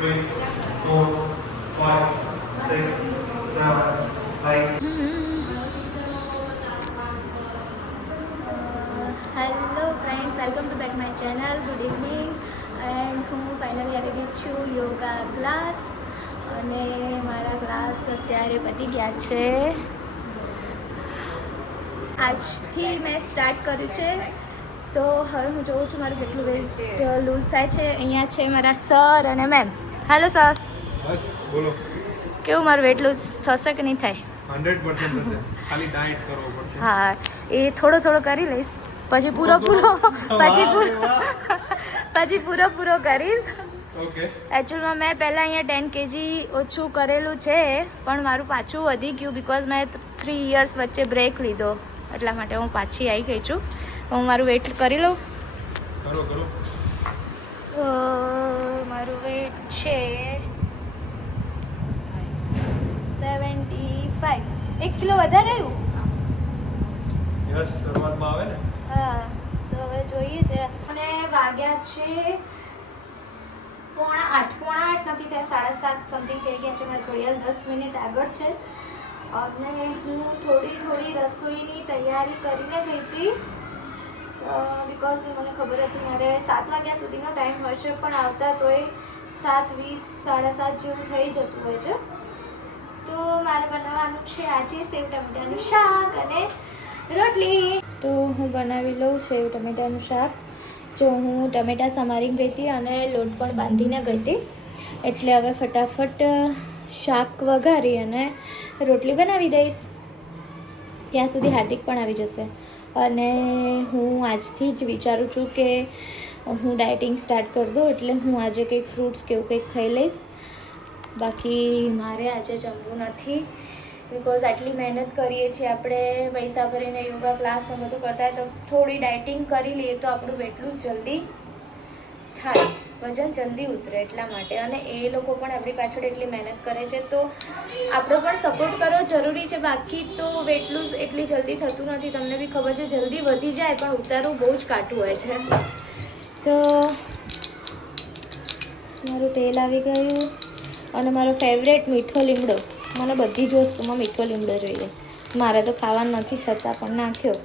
3, 4, 5, 6, 7, 8. Hello friends, welcome to back my channel. Good evening. And હું finally આવી ગઈ છું યોગા ક્લાસ, અને મારા ક્લાસ અત્યારે પતી ગયા છે. આજથી મેં સ્ટાર્ટ કર્યું છે, તો હવે હું જોઉં છું મારું કેટલું વેટ લૂઝ થાય છે. અહીંયા છે મારા સર અને મેમ. Hello sir. બસ બોલો. કેવું મારું વેટ લૂઝ થશે કે નહીં થાય? 100% થશે. ખાલી ડાયટ કરવો પડશે. હા, એ થોડો થોડો કરી લઈશ, પછી પૂરો કરીશ. ઓકે. એકચ્યુઅલમાં મેં પહેલાં અહીંયા 10 kg ઓછું કરેલું છે, પણ મારું પાછું વધી ગયું બિકોઝ મેં 3 years વચ્ચે બ્રેક લીધો, એટલા માટે હું પાછી આવી ગઈ છું. હું મારું વેટ કરી લઉં. કરો. મારું વેટ છે 75. 1 કિલો વધારે આવ્યું. યસ, શરૂઆતમાં આવે ને. હા, તો હવે જોઈએ છે. અને વાગ્યા છે 8:30 નથી થયા, 7:30 સમથિંગ થઈ ગયા છે. મારી ઘડિયાળ 10 મિનિટ આગળ છે, અને હું થોડી રસોઈની તૈયારી કરીને ગઈ હતી બિકોઝ મને ખબર હતી મારે 7 વાગ્યા સુધીનો ટાઈમ હોય છે, પણ આવતા તોય 7:20 7:30 જેવું થઈ જતું હોય છે. તો મારે બનાવવાનું છે આજે સેવ ટમેટાનું શાક અને રોટલી. તો હું બનાવી લઉં સેવ ટમેટાનું શાક. જો હું ટમેટાં સમારી ગઈ હતી અને લોટ પણ બાંધીને ગઈ હતી, એટલે હવે ફટાફટ શાક વઘારી અને રોટલી બનાવી દઈશ. ત્યાં સુધી હાર્દિક પણ આવી જશે. અને હું આજથી જ વિચારું છું કે હું ડાયટિંગ સ્ટાર્ટ કરી દઉં, એટલે હું આજે કંઈક ફ્રૂટ્સ કે એવું કંઈક ખાઈ લઈશ. બાકી મારે આજે જમવું નથી, બિકોઝ આટલી મહેનત કરીએ છીએ આપણે, પૈસા ભરીને યોગા ક્લાસને બધું કરતા હોય, તો થોડી ડાયટિંગ કરી લઈએ તો આપણું વેટ લૂઝ જલ્દી થાય, વજન જલ્દી ઉતરે, એટલા માટે. અને એ લોકો પણ આપણી પાછળ એટલી મહેનત કરે છે, તો આપણો પણ સપોર્ટ કરવો જરૂરી છે. બાકી તો વેટ લૂઝ એટલી જલ્દી થતું નથી, તમને બી ખબર છે. જલ્દી વધી જાય પણ ઉતારવું બહુ જ કાઠું હોય છે. તો મારું તેલ આવી ગયું, અને મારો ફેવરેટ મીઠો લીમડો. મને બધી જ વસ્તુમાં મીઠો લીમડો જોઈએ. મારે તો ખાવાનું નથી, છતાં પણ નાખ્યો.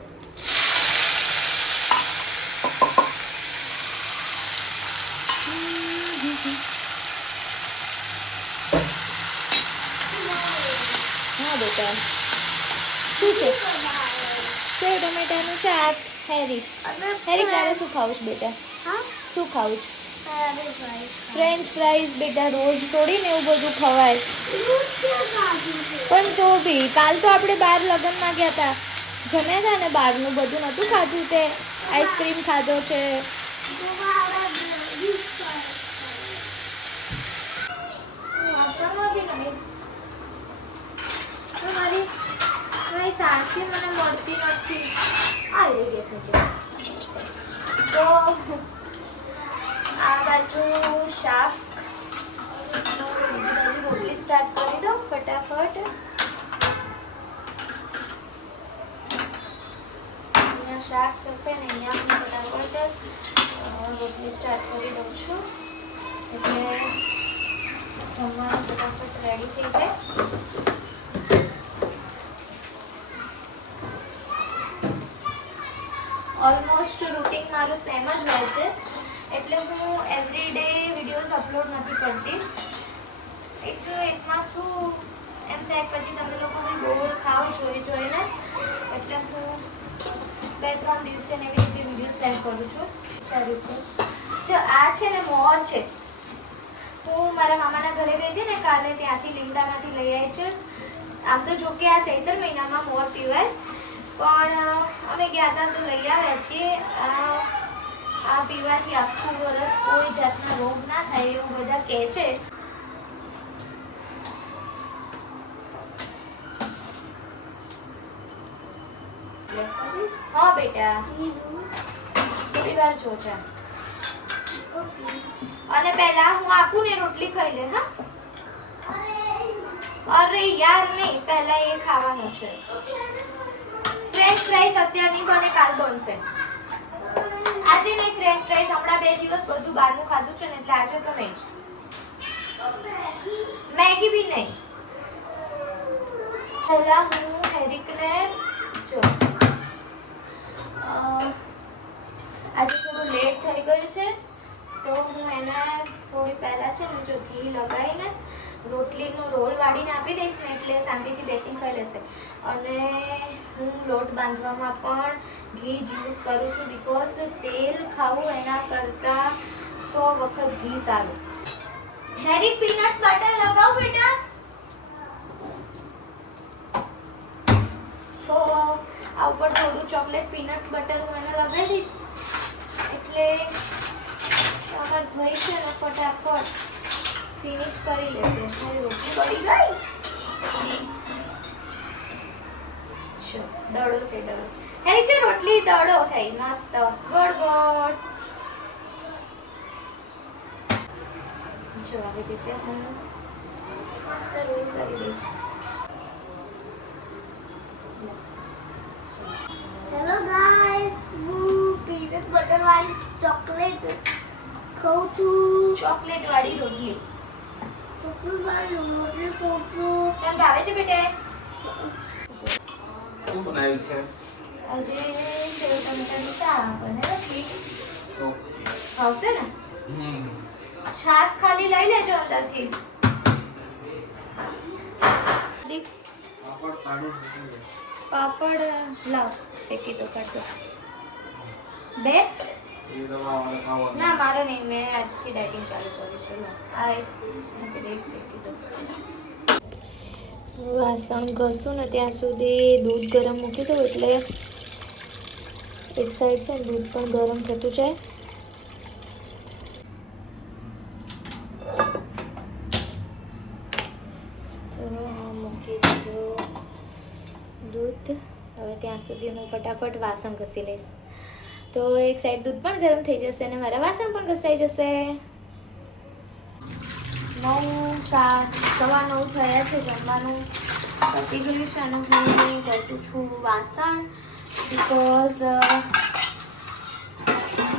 હા બેટા, શું છે? સેવ ટમેટાનું શાક. હેરી તારે શું ખાવું છે બેટા? શું ખાવું છે? ફ્રેન્ચ ફ્રાઈઝ બેટા, રોજ થોડીને એવું બધું ખવાય. પણ તો બી કાલ તો આપણે બહાર લગ્નમાં ગયા હતા, જમ્યા હતા ને બહારનું બધું નહોતું ખાધું, તે આઈસ્ક્રીમ ખાધો છે. મારી સાચી મને મળતી નથી. આ લઈ ગઈ છે. તો આ બાજુ શાક, રોટલી સ્ટાર્ટ કરી દો ફટાફટ. અહીંયા શાક થશે ને અહીંયા હું ફટાફટ રોટલી સ્ટાર્ટ કરી દઉં છું, એટલે જમવાનું ફટાફટ રેડી થઈ જાય. ઓલમોસ્ટ રૂટીન મારું સેમ જ હોય છે, એટલે હું એવરી ડે વિડીયોઝ અપલોડ નથી કરતી. એકમાં શું એમ થાય, પછી તમે લોકો બી બોર ખાઓ જોઈને, એટલે હું 2-3 દિવસે એવી રીતે વિડીયો શેર કરું છું. જો આ છે ને મોર છે, હું મારા મામાના ઘરે ગઈ હતી ને કાલે, ત્યાંથી લીમડામાંથી લઈ આવી છે. આમ તો જો કે આ ચૈત્ર મહિનામાં મોર પીવાય, પણ અમે ગયા હતા તો લઈ આવ્યા છીએ. આ પીવાથી આખું વરસ કોઈ જાતના રોગ ના થાય એવું બધા કહે છે. હા બેટા, થોડી વાર જોજા. અને પહેલા હું આપું ને રોટલી ખાઈ લે. હા, અરે યાર નહીં, પહેલા એ ખાવાનું છે. ફ્રેન્ચ ફ્રાઈઝ અત્યારે નહીં બને, કાલ બનશે. આજે નહીં ફ્રેન્ચ ફ્રાઈઝ, હમણાં 2 દિવસ બધું બહારનું ખાધું છે ને, એટલે આજે તો નહીં જ. मैगी भी नहीं पहला हूँ हेरिक ने जो आज थोड़ा लेट થઈ ગયું છે તો હું એને થોડી પહેલા છે ને જો ઘી લગાવીને રોટલીનો રોલ વાળીને આપી દઈશ ને એટલે શાંતિથી બેસીને ખાઈ લેશે અને હું લોટ બાંધવામાં પણ ઘી જ યુઝ કરું છું બીકોઝ તેલ ખાવું એના કરતાં 100 વખત ઘી સારું હેરી પીનટ્સ બટર લગાવ બેટા તો આ ઉપર થોડું ચોકલેટ પીનટ્સ બટર હું એને લગાવી દઈશ એટલે અમાર ભાઈ છે ને ફટાફટ ફિનિશ કરી લેશે મારી રોટલી બળી ગઈ ચો દડો છે દડો હેરી જો રોટલી દડો થઈ મસ્ત ગોળ ગોળ જો આવી રીતે હું મસ્ત રોલ કરી દઈશ Hello guys, હું peanut butter વાળી ચોકલેટ ખાઉં છું. ચોકલેટ વાળી રોટલી ચોકલેટ વાળી રોટલી ખાઉં છું. તને ભાવે છે બેટા શું બનાવ્યું છે આજે સેવ ટમેટાનું શાક અને રોટલી ઓકે ભાવશે ને છાશ ખાલી લઈ લેજો અંદરથી પાપડ કાઢો પાપડ લાવ શેકી તો કાઢો બે એ તમારે ખાવાનું ના મારે નહીં મેં આજથી ડાયટિંગ ચાલુ કરું છું લો આ એક શેકી દો વાસણ ઘસું ને ત્યાં સુધી દૂધ ગરમ મૂકી દઉં એટલે એક સાઈડ છે ને દૂધ પણ ગરમ થતું જાય તો મૂકી દીધું દૂધ હવે ત્યાં સુધી હું ફટાફટ વાસણ ઘસી લઈશ તો એક સાઈડ દૂધ પણ ગરમ થઈ જશે અને મારા વાસણ પણ ઘસાઈ જશે 9:09 થયા છે જમવાનું પતી ગયું છે અને હું ઘસું છું વાસણ બિકોઝ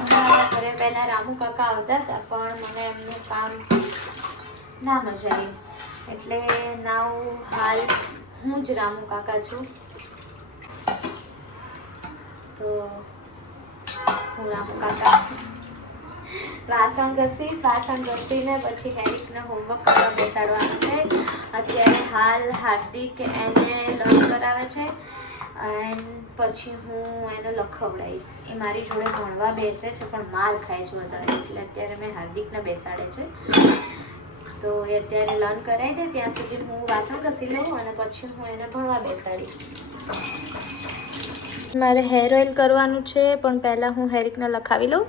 અમારા ઘરે પહેલાં રામુ કાકા આવતા હતા પણ મને એમનું કામ ના મજા આવી એટલે નાવ હાલ હું જ રામુ કાકા છું તો હું રામુ કાકા વાસણ ઘસીને પછી હેરિકને હોમવર્ક કરવા બેસાડવાનું છે અત્યારે હાલ હાર્દિક એને લર્ન કરાવે છે એન્ડ પછી હું એને લખવડાવીશ એ મારી જોડે ભણવા બેસે છે પણ માર ખાય છે વધારે એટલે અત્યારે મેં હાર્દિકને બેસાડે છે તો એ અત્યારે લર્ન કરાવી દે ત્યાં સુધી હું વાસણ ઘસી લઉં અને પછી હું એને ભણવા બેસાડીશ મારે હેર ઓઇલ કરવાનું છે પણ પહેલાં હું હેરિકને લખાવી લઉં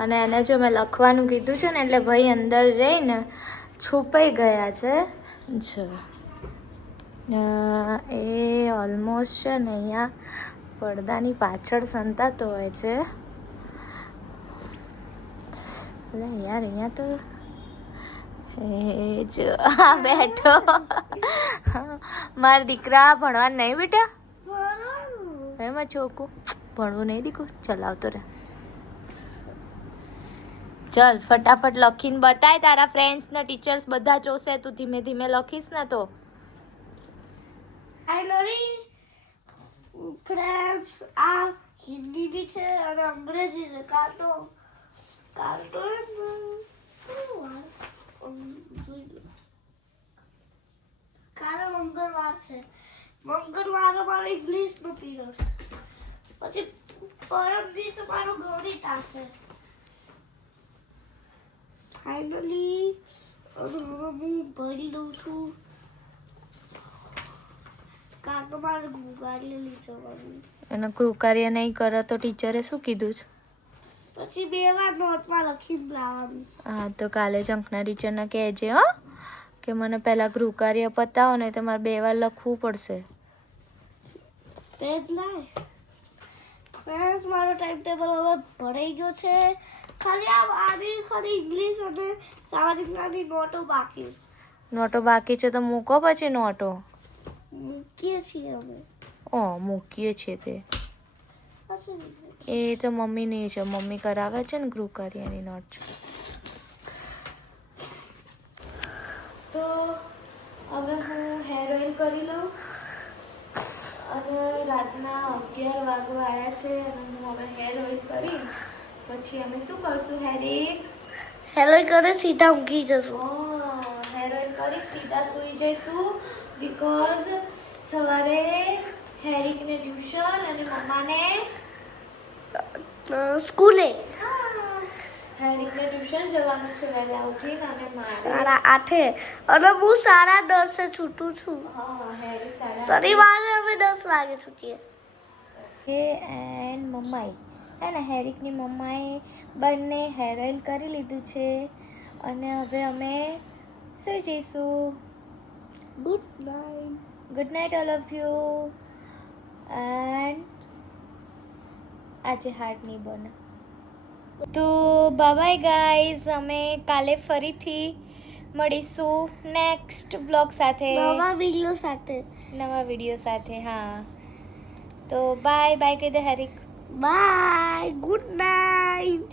અને એને જો મેં લખવાનું કીધું છે ને એટલે ભાઈ અંદર જઈને છુપાઈ ગયા છે જો એ ઓલમોસ્ટ છે ને અહીંયા પડદાની પાછળ સંતાતો હોય છે એટલે યાર અહીંયા તો એ જો આ બેઠો મારા દીકરા ભણવા નહીં બેટા એમાં ચોખ્ખું ભણવું નહીં દીકું ચલાવતો રહે ચલ ફટાફટ લખીને બતાય તારા ફ્રેન્ડ્સ ને ટીચર્સ બધા જોશે તું ધીમે ધીમે લખીશ ને તો I know friends આ હિન્દી બી છે અને અંગ્રેજી છે કાર્ટૂન કાલે મંગળવાર છે મંગળવારે મારો ઇંગ્લિશનો પીરિયડ પછી પરમ દિવસે મારો ગણિત આવશે ફાઇનલી હું ભણી લઉં છું કારણ કે મારે ગુગારી લઈ જવાનું એને કૃકાર્ય નહીં કરે તો ટીચરે શું કીધું છે પછી 2 વાર નોટમાં લખીને લાવવાનું હા તો કાલે જંકના ટીચરને કહેજે હો કે મને પહેલાં ગૃહકાર્ય પતાવો ને તો મારે 2 વાર લખવું પડશે ફ્રેન્ડ્સ મારો ટાઈમ ટેબલ હવે ભરાઈ ગયો છે ખાલી ખાલી ઇંગ્લિશ અને સામાજિકની નોટો બાકી છે નોટો બાકી છે તો મૂકો પછી નોટો મૂકીએ છીએ અમે મૂકીએ છીએ તે એ તો મમ્મીની છે મમ્મી કરાવે છે ને ગૃહકાર્યની નોટ છે તો હવે હું હેર ઓઇલ કરી લઉં અને રાતના 11 વાગવા આવ્યા છે અને હું હવે હેર ઓઇલ કરી પછી અમે શું કરશું હેરિક હેલો કરે સીધા ઊંઘી જશું. હેર ઓઇલ કરી સીધા સૂઈ જઈશું બીકોઝ સવારે હેરિકને ટ્યુશન અને મમ્માને સ્કૂલે હેરિકને ટ્યુશન જવાનું છે વહેલા ઉઠીને અને મારે 8:30 અને હું 10:30 છૂટું છું. હેરિક શનિવારે અમે 10 વાગે છૂટીએ. એન્ડ મમ્માએ હે ને હેરિકની મમ્માએ બંને હેર ઓઇલ કરી લીધું છે અને હવે અમે સૂઈ જઈશું. Good night. Good night all of you and આજે હાર્ટ નહીં બને તો બાય ગાઈઝ અમે કાલે ફરીથી મળીશું નેક્સ્ટ બ્લોગ સાથે નવા વિડિયો સાથે. નવા વિડીયો સાથે. હા તો બાય બાય કહી દે હેરિક. Bye good night.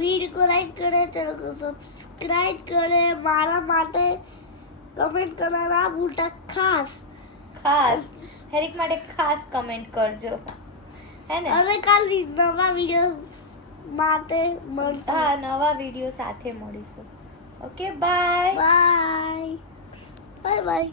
वीडियो को लाइक करें, चैनल को सब्सक्राइब करें, मारा माटे कमेंट करना ना भूलता. खास હેરિક માટે ખાસ કમેન્ટ કરજો હે ને. અને કાલે નવા વિડિયો માટે મળશું. હા નવા વિડીયો સાથે મળીશું. Okay bye bye bye bye.